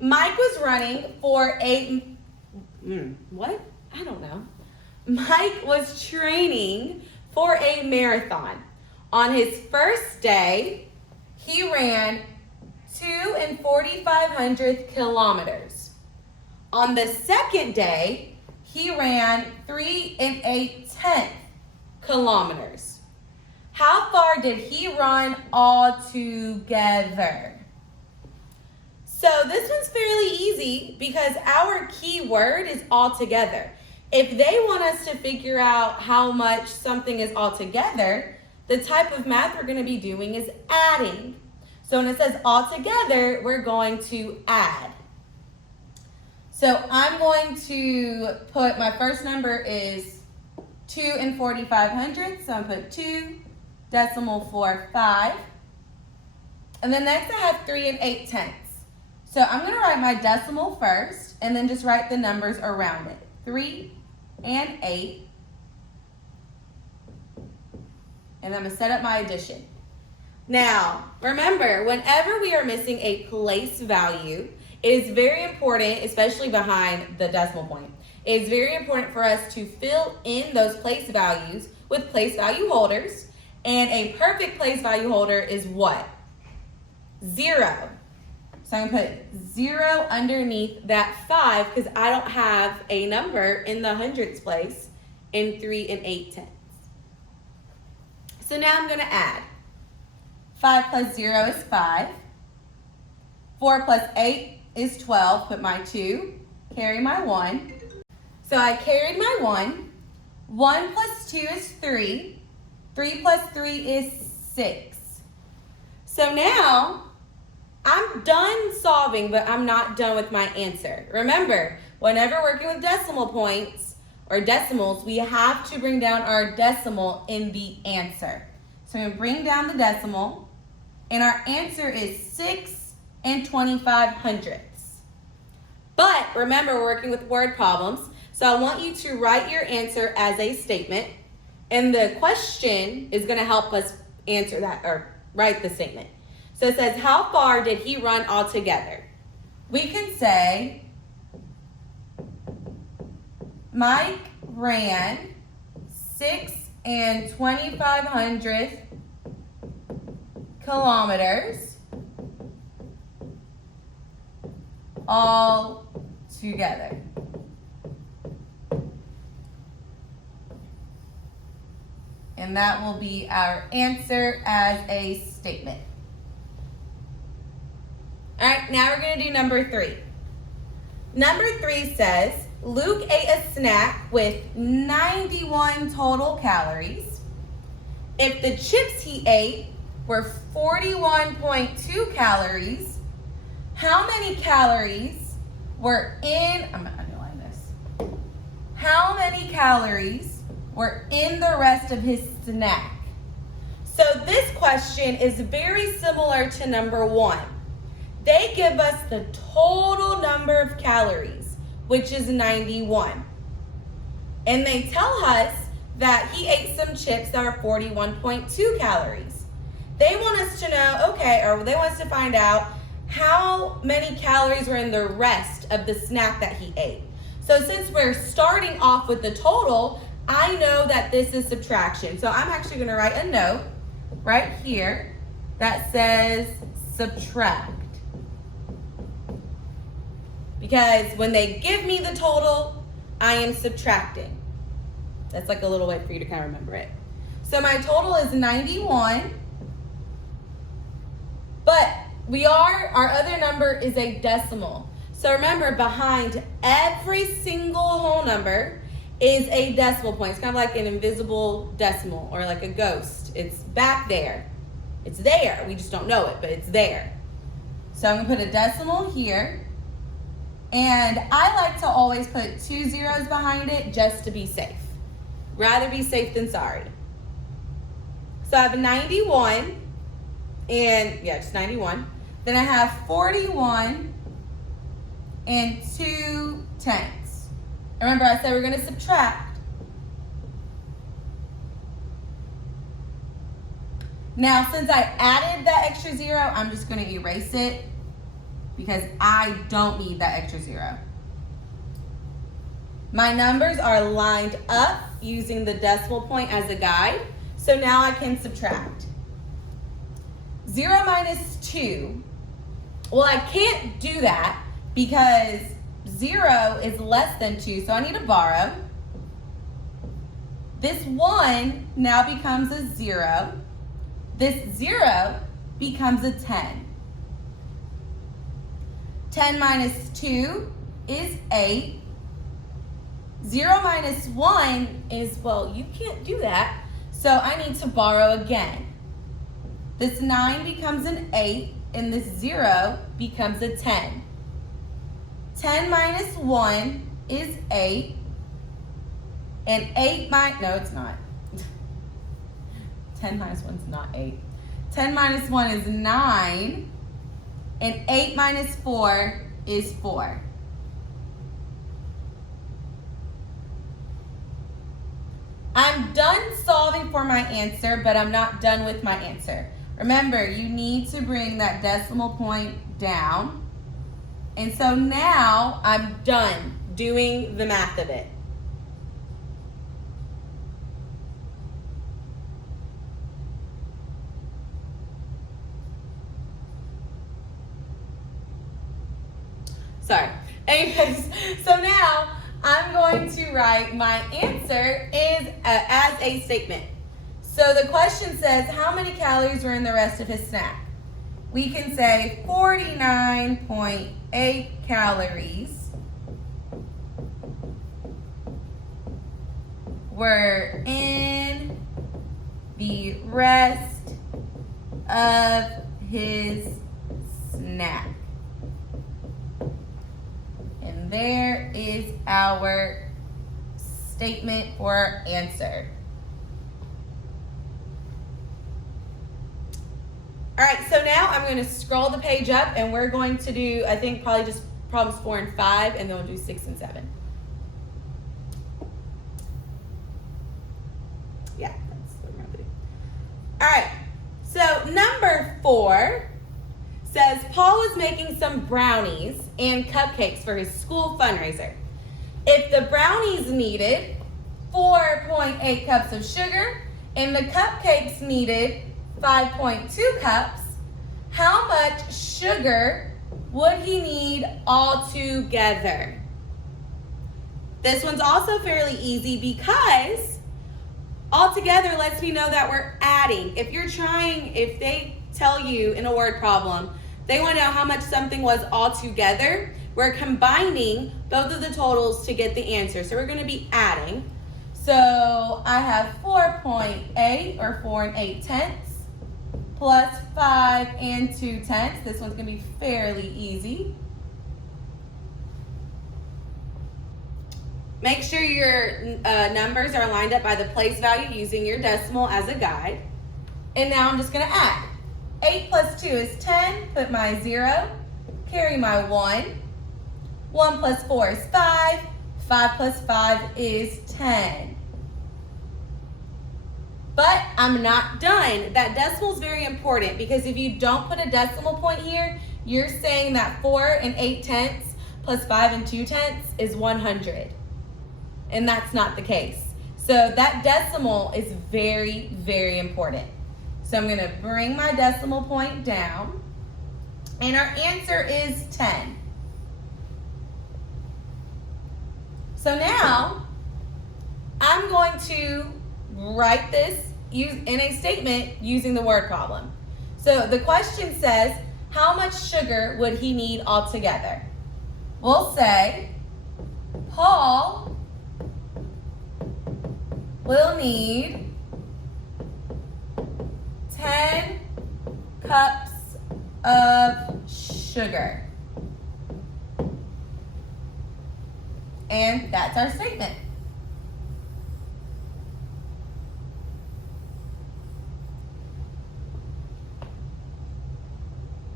Mike was running for what? I don't know. Mike was training for a marathon. On his first day, he ran 2 4/45 kilometers. On the second day, he ran 3 8/10 kilometers. How far did he run altogether? So this one's fairly easy because our key word is altogether. If they want us to figure out how much something is altogether, the type of math we're going to be doing is adding. So when it says altogether, we're going to add. So I'm going to put, my first number is 2 4/45. So I'm going to put 2.45. And then next I have 3 8/10. So I'm going to write my decimal first and then just write the numbers around it. 3 and 8. And I'm going to set up my addition. Now, remember, whenever we are missing a place value, it is very important, especially behind the decimal point, it is very important for us to fill in those place values with place value holders. And a perfect place value holder is what? 0. So I'm going to put 0 underneath that 5 because I don't have a number in the hundreds place in 3 8/10. So now I'm going to add. 5 plus 0 is 5. 4 plus 8 is 12. Put my 2. Carry my 1. So I carried my 1. 1 plus 2 is 3. 3 plus 3 is 6. So now I'm done solving, but I'm not done with my answer. Remember, whenever working with decimal points or decimals, we have to bring down our decimal in the answer. So I'm going to bring down the decimal, and our answer is 6 25/100. But remember, we're working with word problems, so I want you to write your answer as a statement, and the question is going to help us answer that or write the statement. So it says, how far did he run altogether? We can say, Mike ran 6 25/100 kilometers all together. And that will be our answer as a statement. All right, now we're going to do number 3. Number 3 says, Luke ate a snack with 91 total calories. If the chips he ate were 41.2 calories, how many calories were in, I'm going to underline this. How many calories were in the rest of his snack? So this question is very similar to number 1. They give us the total number of calories, which is 91. And they tell us that he ate some chips that are 41.2 calories. They want us to know, okay, or they want us to find out how many calories were in the rest of the snack that he ate. So since we're starting off with the total, I know that this is subtraction. So I'm actually going to write a note right here that says subtract. Because when they give me the total, I am subtracting. That's like a little way for you to kind of remember it. So my total is 91. But our other number is a decimal. So remember, behind every single whole number is a decimal point. It's kind of like an invisible decimal or like a ghost. It's back there. It's there. We just don't know it, but it's there. So I'm going to put a decimal here. And I like to always put 2 zeros behind it just to be safe. Rather be safe than sorry. So I have 91, and yeah, just 91. Then I have 41 and 2 tenths. Remember, I said we're going to subtract. Now, since I added that extra 0, I'm just going to erase it. because I don't need that extra 0. My numbers are lined up using the decimal point as a guide, so now I can subtract. 0 minus 2, well, I can't do that because 0 is less than 2, so I need to borrow. This 1 now becomes a 0. This 0 becomes a 10. 10 minus 2 is 8. 0 minus 1 is, well, you can't do that, so I need to borrow again. This 9 becomes an 8, and this 0 becomes a 10. 10 minus 1 is 8, and 8 minus, no, it's not. 10 minus 1 is not 8. 10 minus 1 is 9, and 8 minus 4 is 4. I'm done solving for my answer, but I'm not done with my answer. Remember, you need to bring that decimal point down. And so now I'm done doing the math of it. Sorry. Anyways, so now I'm going to write my answer as a statement. So the question says, how many calories were in the rest of his snack? We can say 49.8 calories were in the rest of his snack. And there is our statement for our answer. All right, so now I'm going to scroll the page up and we're going to do, I think, probably just problems 4 and 5, and then we'll do 6 and 7. Yeah, that's what we're going to do. All right, so number 4 says Paul was making some brownies and cupcakes for his school fundraiser. If the brownies needed 4.8 cups of sugar and the cupcakes needed 5.2 cups, how much sugar would he need altogether? This one's also fairly easy because altogether lets me know that we're adding. If they tell you in a word problem, they want to know how much something was altogether, we're combining both of the totals to get the answer. So we're going to be adding. So I have 4.8 or 4 8/10 plus 5 2/10. This one's going to be fairly easy. Make sure your numbers are lined up by the place value using your decimal as a guide. And now I'm just going to add. 8 plus 2 is 10. Put my 0. Carry my 1. 1 plus 4 is 5. 5 plus 5 is 10. But I'm not done. That decimal is very important because if you don't put a decimal point here, you're saying that 4 8/10 plus 5 2/10 is 100. And that's not the case. So that decimal is very, very important. So I'm going to bring my decimal point down. And our answer is 10. So now I'm going to write this in a statement using the word problem. So the question says, how much sugar would he need altogether? We'll say, Paul will need 10 cups of sugar. And that's our statement.